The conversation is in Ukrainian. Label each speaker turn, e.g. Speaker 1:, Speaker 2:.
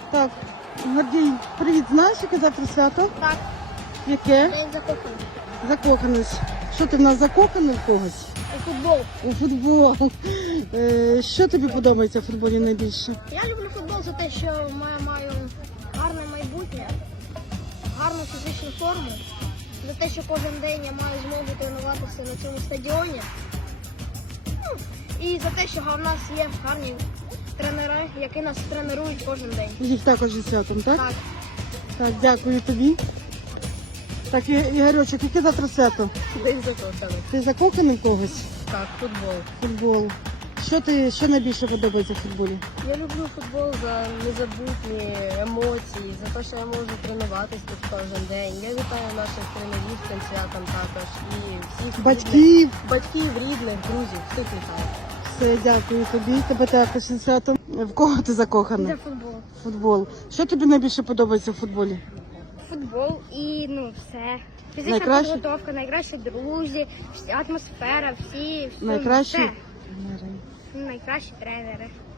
Speaker 1: Так, Гордій, привіт, знаєш, яке завтра свято?
Speaker 2: Так,
Speaker 1: Яке?
Speaker 2: день закоханий.
Speaker 1: Закоханість. Що ти в нас закоханий в когось?
Speaker 2: У футбол.
Speaker 1: У футбол. Що тобі подобається в футболі найбільше?
Speaker 2: Я люблю футбол за те, що маю гарне майбутнє, гарну фізичну форму, за те, що кожен день я маю змогу тренуватися на цьому стадіоні. Ну, і за те, що в нас є гарні тренери, які нас тренують кожен день.
Speaker 1: Їх також зі святом, так?
Speaker 2: Так,
Speaker 1: Так, дякую тобі. Так, Ігорьочок, яке завтра свято?
Speaker 2: день закоханий.
Speaker 1: Ти закоханий в когось?
Speaker 2: Так, футбол.
Speaker 1: Футбол. Що найбільше подобається в футболі?
Speaker 2: Я люблю футбол за незабутні емоції, за те, що я можу тренуватись тут кожен день. Я вітаю наших тренерів з цим святом також і всіх
Speaker 1: Батьків.
Speaker 2: батьків, рідних, друзів, всіх вітаю.
Speaker 1: Все, дякую тобі. Тебе також зі святом. В кого ти закоханий?
Speaker 2: футбол.
Speaker 1: Футбол. Що тобі найбільше подобається в футболі?
Speaker 2: Футбол і все. Фізична
Speaker 1: Найкраще?
Speaker 2: підготовка, найкращі друзі, атмосфера, всі
Speaker 1: Найкраще?
Speaker 2: все. Найкращі тренери.